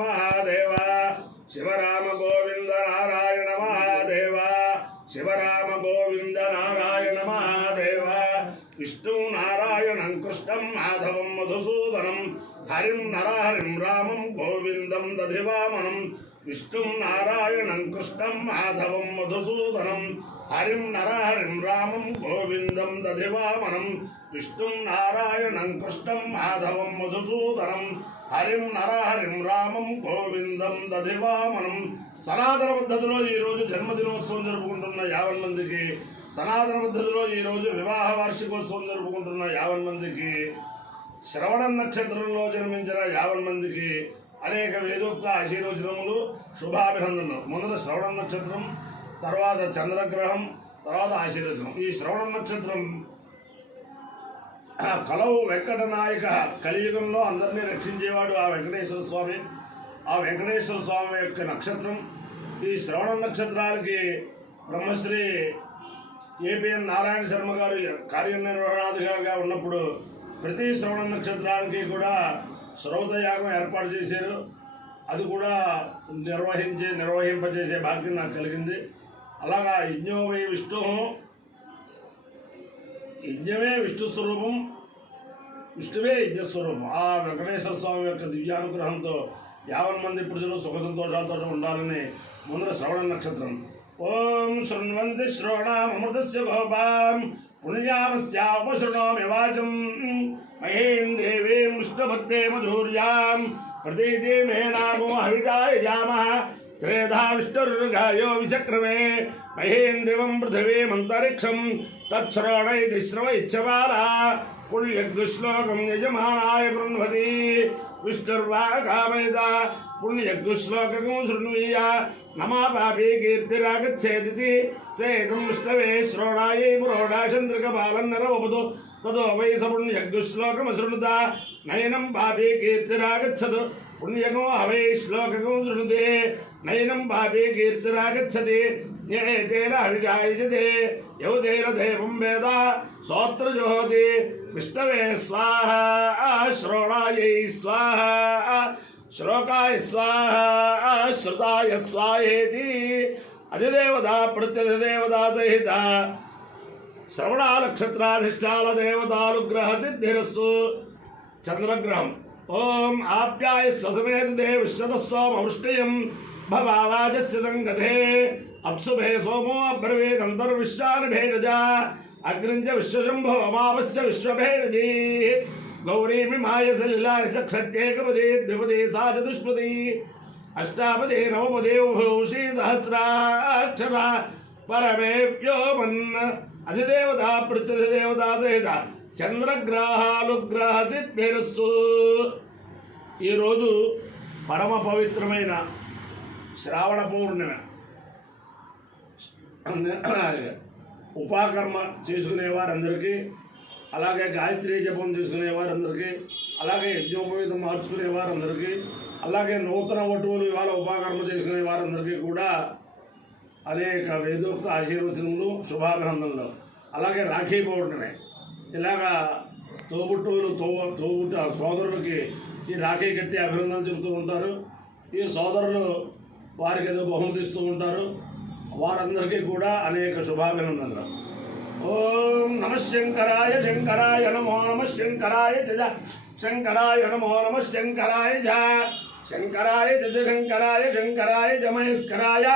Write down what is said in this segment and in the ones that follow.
महादेव शिवराम गोविंद नारायण महादेव शिवराम गोविंद नारायण महादेव विष्णु नारायणं कृष्णं माधवं मधुसूदनं हरिं नरहरिं रामं गोविंदं दधिवामनं विष्णु नारायणं कृष्णं माधवं मधुसूदनं हरिं नरहरिं रामं गोविंदं दधिवामनं विष्णु नारायणं कृष्णं माधवं मधुसूदनं हरिं नरहरिं रामं गोविंदं दधिवामनं సనాతన పద్ధతిలో ఈరోజు జన్మదినోత్సవం జరుపుకుంటున్న 50 మందికి, సనాతన పద్ధతిలో ఈరోజు వివాహ వార్షికోత్సవం జరుపుకుంటున్న 50 మందికి, శ్రవణ నక్షత్రంలో జన్మించిన 50 మందికి అనేక వేదోక్త ఆశీర్వచనములు, శుభాభినందనలు. మొదట శ్రవణ నక్షత్రం, తర్వాత చంద్రగ్రహం, తర్వాత ఆశీర్వచనం. ఈ శ్రవణ నక్షత్రం కలవు వెంకట నాయక, కలియుగంలో అందరినీ రక్షించేవాడు ఆ వెంకటేశ్వర స్వామి. ఆ వెంకటేశ్వర స్వామి యొక్క నక్షత్రం. ఈ శ్రవణ నక్షత్రాలకి బ్రహ్మశ్రీ ఏపీఎన్ నారాయణ శర్మ గారు కార్యనిర్వహణాధికారిగా ఉన్నప్పుడు ప్రతి శ్రవణ నక్షత్రానికి కూడా శ్రౌతయాగం ఏర్పాటు చేశారు. అది కూడా నిర్వహింపజేసే భాగ్యం నాకు కలిగింది. అలాగా యజ్ఞో వై విష్ణు, యజ్ఞమే విష్ణు స్వరూపం, విష్ణువే యజ్ఞస్వరూపం. ఆ వెంకటేశ్వర స్వామి యొక్క దివ్యానుగ్రహంతో 50 మంది ప్రజలు సుఖ సంతోషాలతో ఉండాలని ముందర శ్రవణ నక్షత్రం. ఓం శృణ్వంతి శ్రవణామృతస్య గోపాం పుణ్యామస్యాపశృణోమి వాచం మహేం దేవీం విష్ణుభక్తే మధుర్యాం ప్రతీతి మే నాగో హవిషాయ జామః త్రేధా విష్ణుర్గాయో విచక్రమే మహేం దివం పృథివీమంతరిక్షం తచ్శ్రవణైతి శ్రవయిచ్చబాలా పుణ్యశ్లోకం యజమానాయ గృహ్ణవతి విష్ణుర్వా కామయత పుణ్యశ్లోకం శృణ్వీయ నమా పాపీ కీర్తిరాగచ్చేది సేకం విష్ణవే శ్రోణాయై పురోడా చంద్రికపాలన్నరవపదు తదో వై స పుణ్యశ్లోకమశృణుత నయనం పాపీ కీర్తిరాగచ్చదు పుణ్యకో హవై శ్లోకకం శృణుతే నయనం పాపీ కీర్తిరాగచ్చతి జ్ఞేతేన హవిషాయజతే యౌతేన దేవం వేద సోత్రజోహతి విష్ణవే స్వాహ శ్రోణాయై స్వాహ శ్లోకాయ స్వాహ శ్రుతాయ స్వాహేతి అధిదేవత ప్రత్యధిదేవతా సహిత శ్రవణ నక్షత్రాధిష్టాల దేవతానుగ్రహ సిద్ధిరస్సు. చంద్రగ్రహం. ఓం ఆప్యాయ స్వసమేతే విశ్వతస్వామృష్టయం భవావాజస్య సంగతే అప్సుభే సోమో అబ్రవీదంతర్విశ్వానిభేజ అగ్నించ విశ్వశంభో అమావస్య విశ్వభేజీ గౌరీమి మాయసల్లాక్షత్యేకపదే ద్విపదే సా చతుష్పది అష్టాపదే నవపదే ఉభౌషీ సహస్రాక్షర పరమే వ్యోమన్ అధిదేవత ప్రత్యధిదేవత సహిత చంద్రగ్రహాలుగ్రహ సిద్ధిరస్సు. ఈరోజు పరమ పవిత్రమైన శ్రావణ పౌర్ణమి. ఉపాకర్మ చేసుకునే వారందరికీ, అలాగే గాయత్రీ జపం చేసుకునే వారందరికీ, అలాగే యజ్ఞోపవీతం మార్చుకునే వారందరికీ, అలాగే నూతన వటువులు ఇవాళ ఉపాకర్మ చేసుకునే వారందరికీ కూడా అనేక వేదోక్త ఆశీర్వచనములు, శుభాభినందనలు. అలాగే రాఖీ పౌర్ణమి. ఇలాగా తోబుట్టువులు తోబుట్ట సోదరులకి ఈ రాఖీ కట్టి అభినందనలు చెబుతూ ఉంటారు. ఈ సోదరులు వారికి ఏదో బహుమతి ఇస్తూ ఉంటారు. వారందరికీ కూడా అనేక శుభాభినందనలు. ఓం నమ శంకరాయ శంకరాయ నమో నమ శంకరాయ జ శంకరాయ నమో నమ శంకరాయ జ శంకరాయ జ శంకరాయ శంకరాయ జ మహేశ్వరాయ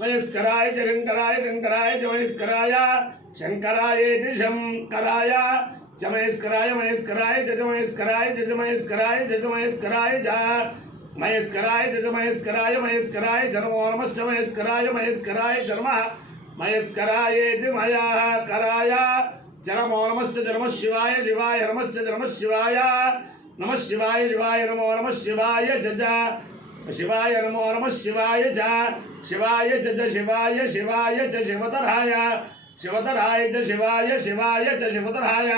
మహేశ్వరాయ జ శంకరాయ శంకరాయ జ మహేశ్వరాయ శంకరాయేతి శంకరాయ జ మహేశ్వరాయ మహేశ్వరాయ జ మహేశ్వరాయ జ మహేశ్వరాయ జ మహేశ్వరాయ జ మహేశ్వరాయ జ మహేశ్వరాయ మహేశ్వరాయ జనమో నమశ్చ మహేశ్వరాయ మహేశ్వరాయ జన్మ మహేశ్వరాయేతి మయాకరాయ జనమో నమశ్చ జనమ శివాయ శివాయ నమశ్చ జనమ శివాయ నమ శివాయ శివాయ నమో నమ శివాయ జజ శివాయ నమో నమ శివాయ జ శివాయ జజ శివాయ శివాయ జ శివతరాయ శివతరాయ జ శివాయ శివాయ జ శివతరాయ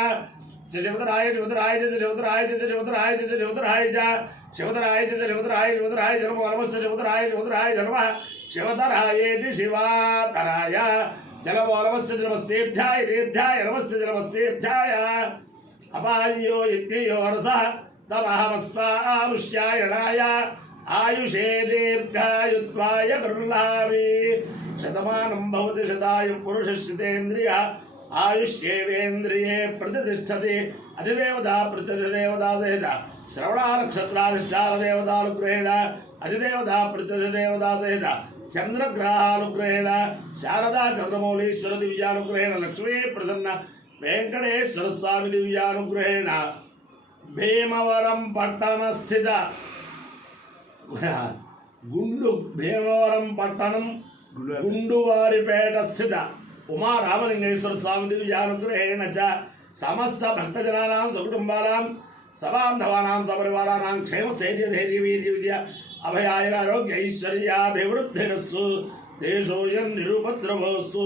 జ శివతరాయ శివతరాయ జ శివతరాయ జ శివతరాయ జ శివతరాయ జ శివతరాయ జ శివతరాయ శివతరాయ జనమో నమశ్చ శివతరాయ శివతరాయ జనమ శివతరాయేతి శివాతరాయ జనమో నమశ్చ జనమస్తేభ్యాయ తీర్థ్యాయ నమశ్చ జనమస్తేభ్యాయ అపాయో యజ్ఞయో రస తమహమస్వాముష్యాయణాయ ఆయుషే దీర్ఘాయుత్వాయ దుర్లాభే శతమానం భవతి శతాయు పురుషశ్చితేంద్రియ ఆయుష్యేవేంద్రియే ప్రతిష్టతి అధిదేవత ప్రత్యధిదేవతా సహిత శ్రవణ నక్షత్రాధిష్టాన దేవతానుగ్రహేణ అధిదేవత ప్రత్యధిదేవతా సహిత చంద్రగ్రహానుగ్రహేణ శారదా చంద్రమౌళీశ్వర దివ్యానుగ్రహేణ లక్ష్మీ ప్రసన్న వెంకటేశ్వర స్వామి దివ్యానుగ్రహేణ భీమవరం పట్టణస్థిత భీమవరం పట్టణం గుండువారిపేట స్థిత ఉమా రామలింగేశ్వర స్వామి దివ్యానుగ్రహేణ చ సమస్త భక్తజనానాం సకుటుంబానాం సబాంధవానాం సపరివారానాం క్షేమ స్థైర్య ధైర్య వీర్య విజయ అభయాయ ఆరోగ్య ఐశ్వర్యాభివృద్ధిరస్సు దేశోయం నిరుపద్రవోస్తు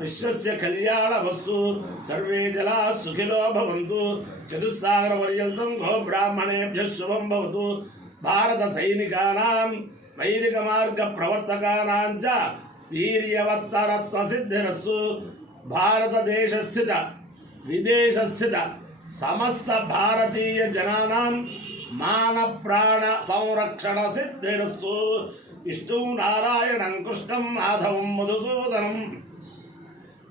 విశ్వస్య కళ్యాణవస్తు సర్వే జలా సుఖినో భవంతు చతుస్సాగర పర్యంతం గో బ్రాహ్మణేభ్యః శుభం భవతు భారత సైనికానాం వైదిక మార్గ ప్రవర్తకానాం చ వీర్యవత్తరత్వ సిద్ధిరస్సు భారతదేశస్థిత విదేశస్థిత సమస్త భారతీయ జనానాం మాన ప్రాణ సంరక్షణ సిద్ధిరస్సు విష్ణు నారాయణం కృష్ణం మాధవం మధుసూదనం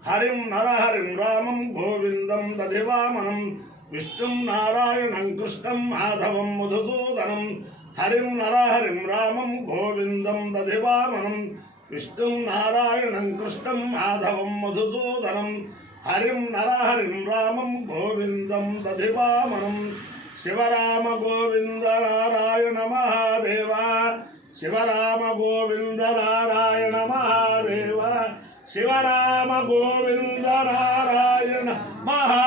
హరిం నరహరిం రామం గోవిందం దధివామనం విష్ణుం నారాయణం కృష్ణం మాధవం మధుసూదనం హరిం నరహరిం రామం గోవిందం దధివామనం విష్ణుం నారాయణం కృష్ణం మాధవం మధుసూదనం హరిం నరహరిం రామం గోవిందం దధివామనం శివరామ గోవింద నారాయణ మహాదేవ శివరామ గోవింద నారాయణ మహాదేవ శివరామ గోవింద నారాయణ మహా